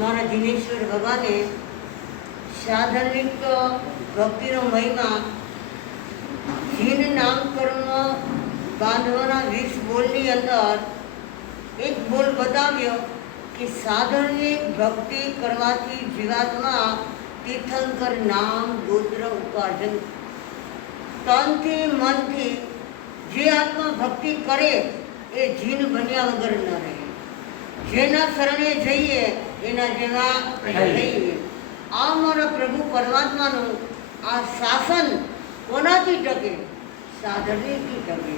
મારા દિનેશ્વર ભગવાને સાધનિક ભક્તિનો મહિમા જીન નામ કર્મ બાંધવાના વીસ બોલની અંદર એક બોલ બતાવ્યો. કે સાધનિક ભક્તિ કરવાથી જીવાત્મા તીર્થંકર નામ ગોત્ર ઉપાર્જન. તનથી મનથી જે આત્મા ભક્તિ કરે એ જીન બન્યા વગર ન રહે. જેના શરણે જઈએ એના જેવા થઈએ આ મારા પ્રભુ પરમાત્માનું આ શાસન કોનાથી ટકે? સાધનેથી ટકે.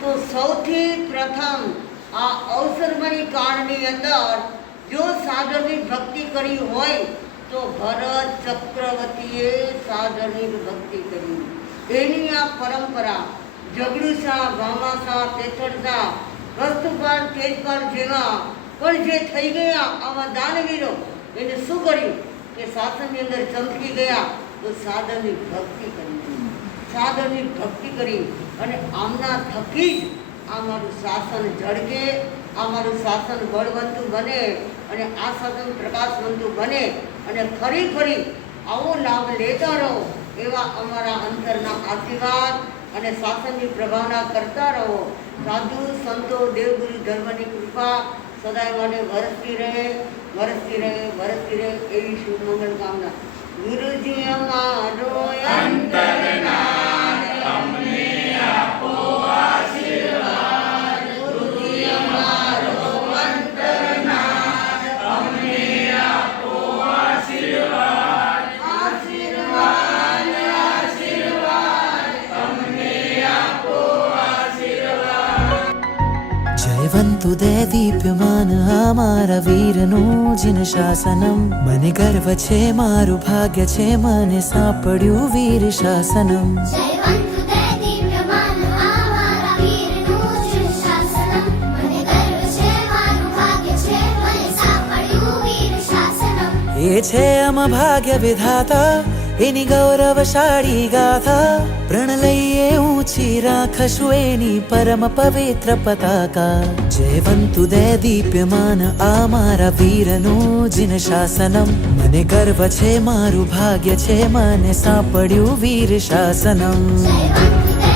તો સૌથી પ્રથમ આ અવસરમય કાળની અંદર જો સાધનની ભક્તિ કરી હોય, તો ભરત ચક્રવર્તીએ સાધનની ભક્તિ કરી. એની આ પરંપરા જગડુશા ભામાશા તેથડશા વસ્તુપાલ તેજપાલ જેવા પણ જે થઈ ગયા આવા દાનવીરો, એને શું કર્યું? કે શાસનની અંદર ચમકી ગયા, તો સાધનની ભક્તિ કરી. સાધનની ભક્તિ કરી અને આમના થકી જ આ મારું શાસન જળગે આ મારું શાસન બળવંતું બને અને આ શાસન પ્રકાશવંતું બને અને ફરી ફરી આવો લાભ લેતા રહો એવા અમારા અંતરના આશીર્વાદ અને શાસનની પ્રભાવના કરતા રહો. સાધુ, સંતો, દેવગુરુ ધર્મની કૃપા સદાય માટે વરસતી રહે વરસતી રહે વરસતી રહે એવી શુભ મંગલ કામના. ગુરુજી જયવંતુ દે દીપ્યમાન અમારા વીરનું જ શાસનમ મને ગર્વ છે મારું ભાગ્ય છે મને સાંપડ્યું વીર શાસનમ એ છે અમ ભાગ્ય વિધાતા એની ગૌરવશાળી ગાથા રાખશું એની પરમ પવિત્ર પતાકા જયવંતુ દે દીપ્યમાન આ મારા વીરનું જીન શાસનમ મને ગર્વ છે મારું ભાગ્ય છે મને સાંપડ્યું વીર શાસનમ